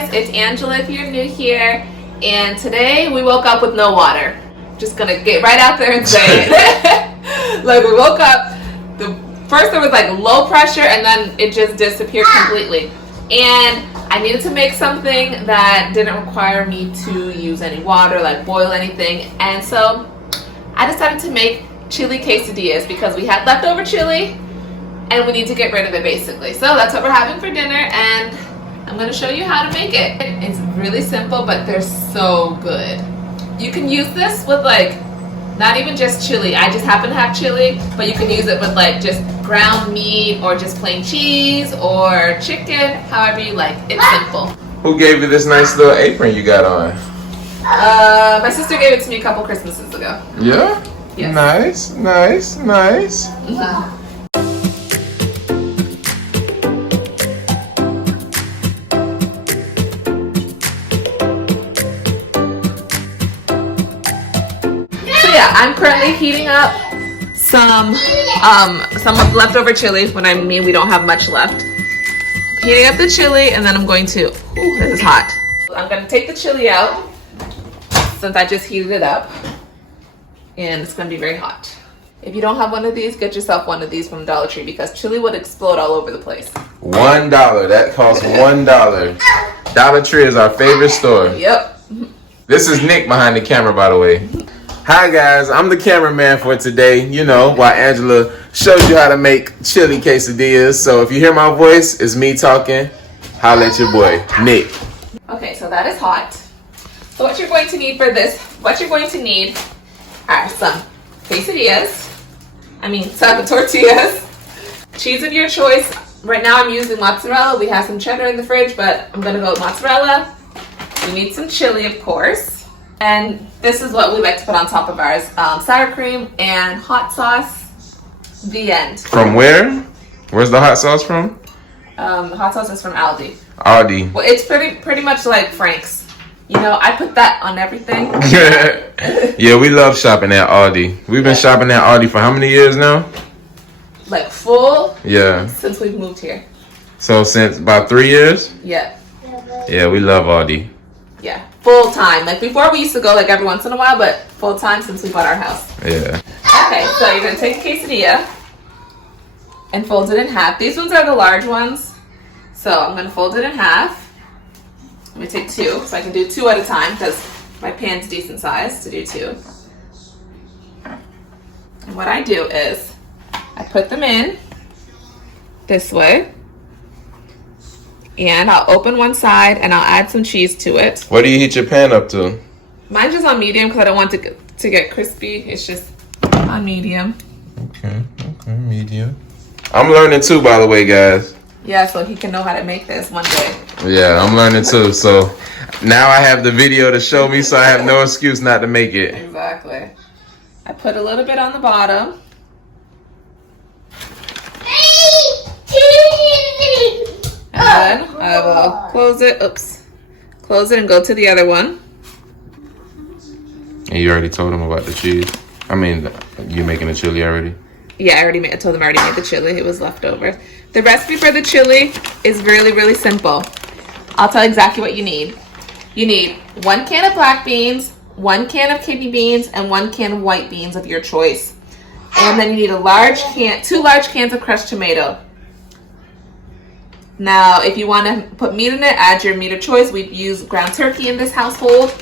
guys, it's Angela if you're new here, and today we woke up with no water. Just gonna get right out there and say it. Like, we woke up, first there was like low pressure and then it just disappeared completely. And I needed to make something that didn't require me to use any water, like boil anything. And so I decided to make chili quesadillas because we had leftover chili and we need to get rid of it basically. So that's what we're having for dinner, and I'm gonna show you how to make it. It's really simple, but they're so good. You can use this with like, not even just chili. I just happen to have chili, but you can use it with like just ground meat or just plain cheese or chicken, however you like. It's simple. Who gave you this nice little apron you got on? My sister gave it to me a couple Christmases ago. Yeah? Yes. Nice, nice, nice. Mm-hmm. I'm currently heating up some of leftover chili. When I mean we don't have much left. I'm heating up the chili, and then I'm going to, ooh, this is hot. I'm going to take the chili out since I just heated it up, and it's going to be very hot. If you don't have one of these, get yourself one of these from Dollar Tree because chili would explode all over the place. $1. That costs $1. Dollar Tree is our favorite store. Yep. This is Nick behind the camera, by the way. Hi guys, I'm the cameraman for today, you know, while Angela shows you how to make chili quesadillas. So if you hear my voice, it's me talking. Holla at your boy, Nick. Okay, so that is hot. So what you're going to need for this, are some quesadillas. Some tortillas. Cheese of your choice. Right now I'm using mozzarella. We have some cheddar in the fridge, but I'm gonna go with mozzarella. We need some chili, of course. And this is what we like to put on top of ours. Sour cream and hot sauce. The end. From where? Where's the hot sauce from? Hot sauce is from Aldi. Aldi. Well, it's pretty much like Frank's. You know, I put that on everything. Yeah, we love shopping at Aldi. We've been shopping at Aldi for how many years now? Like full? Yeah. Since we've moved here. So since about 3 years? Yeah. Yeah, we love Aldi. Yeah, full time. Like before we used to go like every once in a while, but full time since we bought our house. Yeah. Okay, so you're gonna take a quesadilla and fold it in half. These ones are the large ones. So I'm gonna fold it in half. I'm gonna take two, so I can do two at a time because my pan's decent size to do two. And what I do is I put them in this way. And I'll open one side and I'll add some cheese to it. What do you heat your pan up to? Mine's just on medium because I don't want it to get crispy. It's just on medium. Okay, medium. I'm learning too, by the way, guys. Yeah, so he can know how to make this one day. Yeah, I'm learning too. So now I have the video to show me, so I have no excuse not to make it. Exactly. I put a little bit on the bottom. And then I will close it. Oops. Close it and go to the other one. And you already told him about the cheese? You making the chili already? Yeah, I told them I already made the chili. It was leftover. The recipe for the chili is really, really simple. I'll tell you exactly what you need. You need 1 can of black beans, 1 can of kidney beans, and 1 can of white beans of your choice. And then you need two large cans of crushed tomato. Now, if you want to put meat in it, add your meat of choice. We use ground turkey in this household,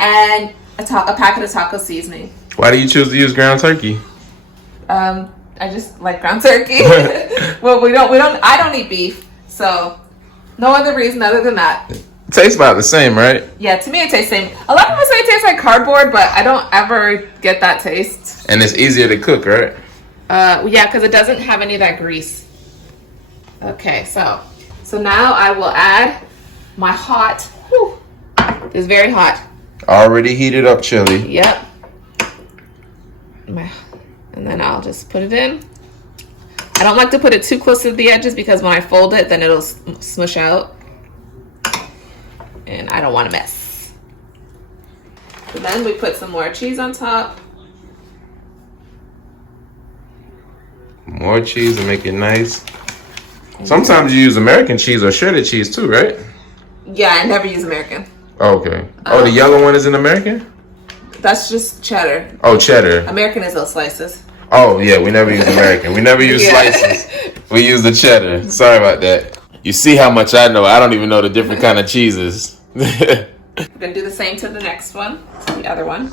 and a packet of taco seasoning. Why do you choose to use ground turkey? I just like ground turkey. Well, I don't eat beef, so no other reason other than that. It tastes about the same, right? Yeah, to me it tastes the same. A lot of people say it tastes like cardboard, but I don't ever get that taste. And it's easier to cook, right? Yeah, because it doesn't have any of that grease. Okay, so now I will add my hot, whew, it's very hot. Already heated up chili. Yep. And then I'll just put it in. I don't like to put it too close to the edges because when I fold it, then it'll smush out. And I don't want to mess. So then we put some more cheese on top. More cheese to make it nice. Sometimes you use American cheese or shredded cheese too, right? Yeah, I never use American. Okay. Oh, the yellow one is an American? That's just cheddar. Oh, cheddar. American is those slices. Oh, yeah, we never use American. We never use slices. We use the cheddar. Sorry about that. You see how much I know. I don't even know the different kind of cheeses. We're gonna do the same to the next one, the other one.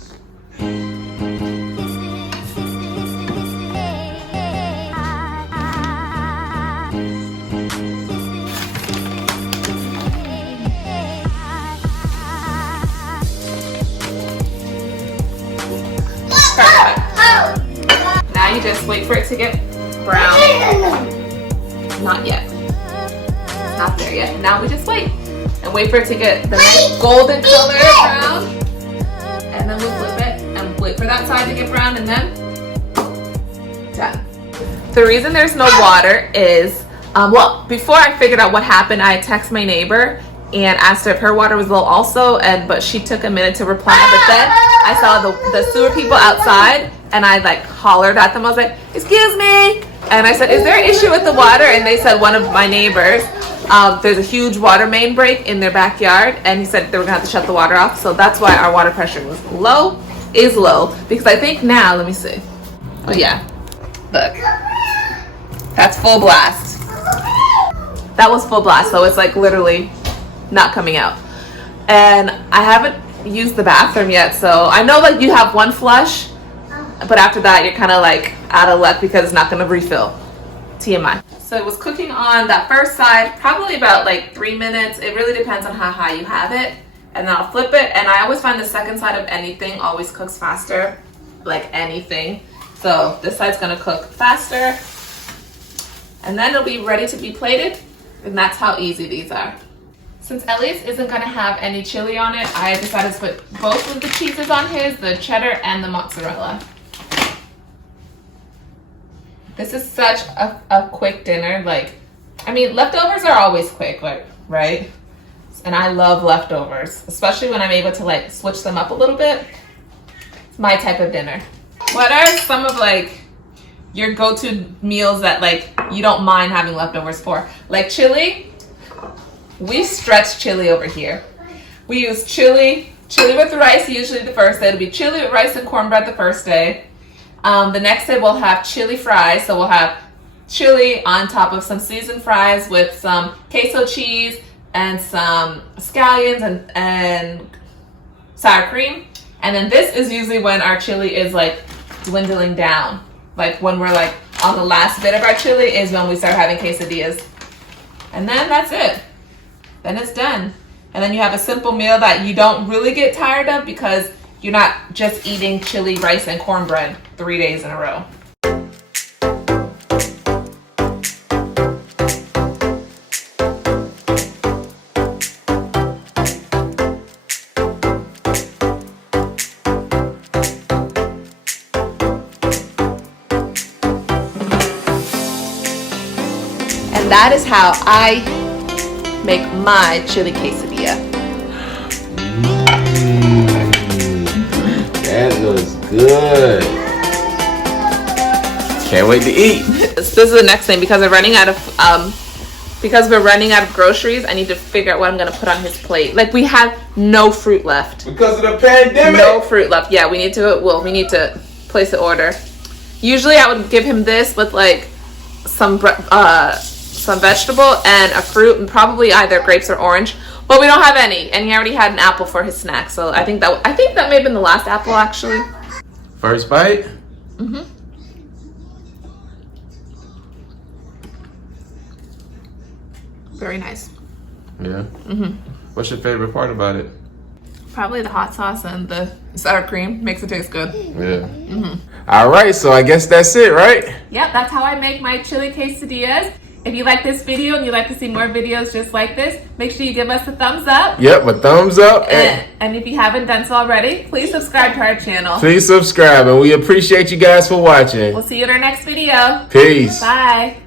Perfect. Now you just wait for it to get brown. Not yet. It's not there yet. Now we just wait. And wait for it to get the nice golden color brown. And then we flip it and wait for that side to get brown and then done. The reason there's no water is, well, before I figured out what happened, I texted my neighbor and asked her if her water was low also, but she took a minute to reply. But then I saw the sewer people outside and I like hollered at them. I was like, excuse me. And I said, is there an issue with the water? And they said one of my neighbors, there's a huge water main break in their backyard, and he said they were gonna have to shut the water off. So that's why our water pressure was low, is low. Because I think now, let me see. Oh yeah, look, that's full blast. That was full blast, so it's like literally not coming out. And I haven't used the bathroom yet, so I know like you have one flush, but after that you're kind of like out of luck because it's not gonna refill. TMI. So it was cooking on that first side, probably about like 3 minutes. It really depends on how high you have it. And then I'll flip it. And I always find the second side of anything always cooks faster, like anything. So this side's gonna cook faster. And then it'll be ready to be plated. And that's how easy these are. Since Elliot isn't gonna have any chili on it, I decided to put both of the cheeses on his, the cheddar and the mozzarella. This is such a quick dinner. Like, I mean, leftovers are always quick, like, right? And I love leftovers, especially when I'm able to like switch them up a little bit. It's my type of dinner. What are some of like your go-to meals that like you don't mind having leftovers for? Like chili, we stretch chili over here. We use chili with rice usually the first day. It'll be chili with rice and cornbread the first day. The next day we'll have chili fries. So we'll have chili on top of some seasoned fries with some queso cheese and some scallions and sour cream. And then this is usually when our chili is like dwindling down. Like when we're like on the last bit of our chili is when we start having quesadillas. And then that's it. Then it's done. And then you have a simple meal that you don't really get tired of because you're not just eating chili, rice, and cornbread 3 days in a row. And that is how I make my chili quesadilla. That looks good. Can't wait to eat. This is the next thing because we're running out of groceries. I need to figure out what I'm gonna put on his plate. Like we have no fruit left. Because of the pandemic. No fruit left. Yeah, we need to place the order. Usually I would give him this with like some vegetable and a fruit and probably either grapes or orange. But we don't have any, and he already had an apple for his snack. So I think that may have been the last apple actually. First bite. Mhm. Very nice. Yeah. Mhm. What's your favorite part about it? Probably the hot sauce and the sour cream makes it taste good. Yeah. Mhm. All right, so I guess that's it, right? Yep, that's how I make my chili quesadillas. If you like this video and you'd like to see more videos just like this, make sure you give us a thumbs up. Yep, a thumbs up. And if you haven't done so already, please subscribe to our channel. Please subscribe, and we appreciate you guys for watching. We'll see you in our next video. Peace. Bye.